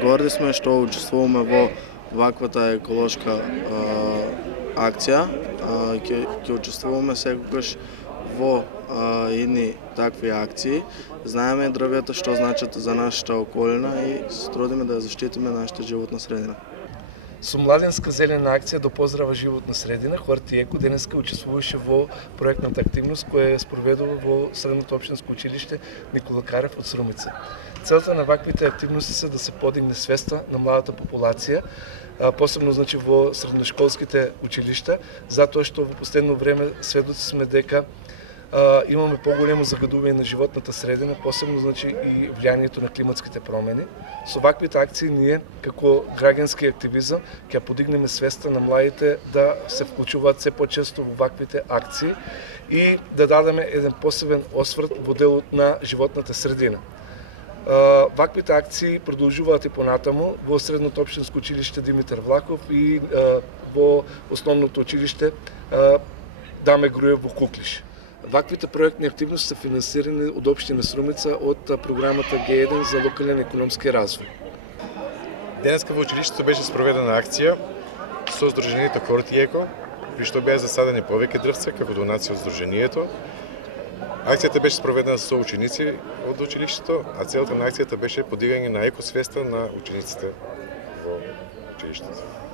Горди сме што учествуваме во ваквата еколошка акција. Ќе учествуваме секогаш во едни такви акции. Знаеме дрвјата што значат за нашата околина и се трудиме да ја заштитиме нашата животна средина. Со младенска зелена акција до поздрава животна средина, Хортиеко денеска учествуваше во проектната активност која е спроведува во Средното општинско училиште Никола Карев од Срумица. Целта на ваквите активности се да се подигне свеста на младата популација, посебно во средношколските училишта, затоа што во последно време сведоци сме дека имаме поголемо загадување на животната средина, посебно и влијанието на климатските промени. Со ваквите акции ние, како граѓански активизам, ќе подигнеме свеста на младите да се вклучуваат се почесто во ваквите акции и да дадеме еден посебен осврт во делот на животната средина. Ваквите акции продолжуваат и понатаму во Средното општинско училиште Димитар Влахов и во Основното училиште Даме Груев во Куклиш. Ваквите проектни активности се финансирани од општина Срумица од програмата Г1 за локален економски развој. Денеска во училиштето беше спроведена акција со Сдруженијето Хортиеко, при што беа засадени повеќе дрвца како донација од Сдруженијето. Акцијата беше спроведена со ученици од училиштето, а целта на акцијата беше подигање на екосвеста на учениците во училиштето.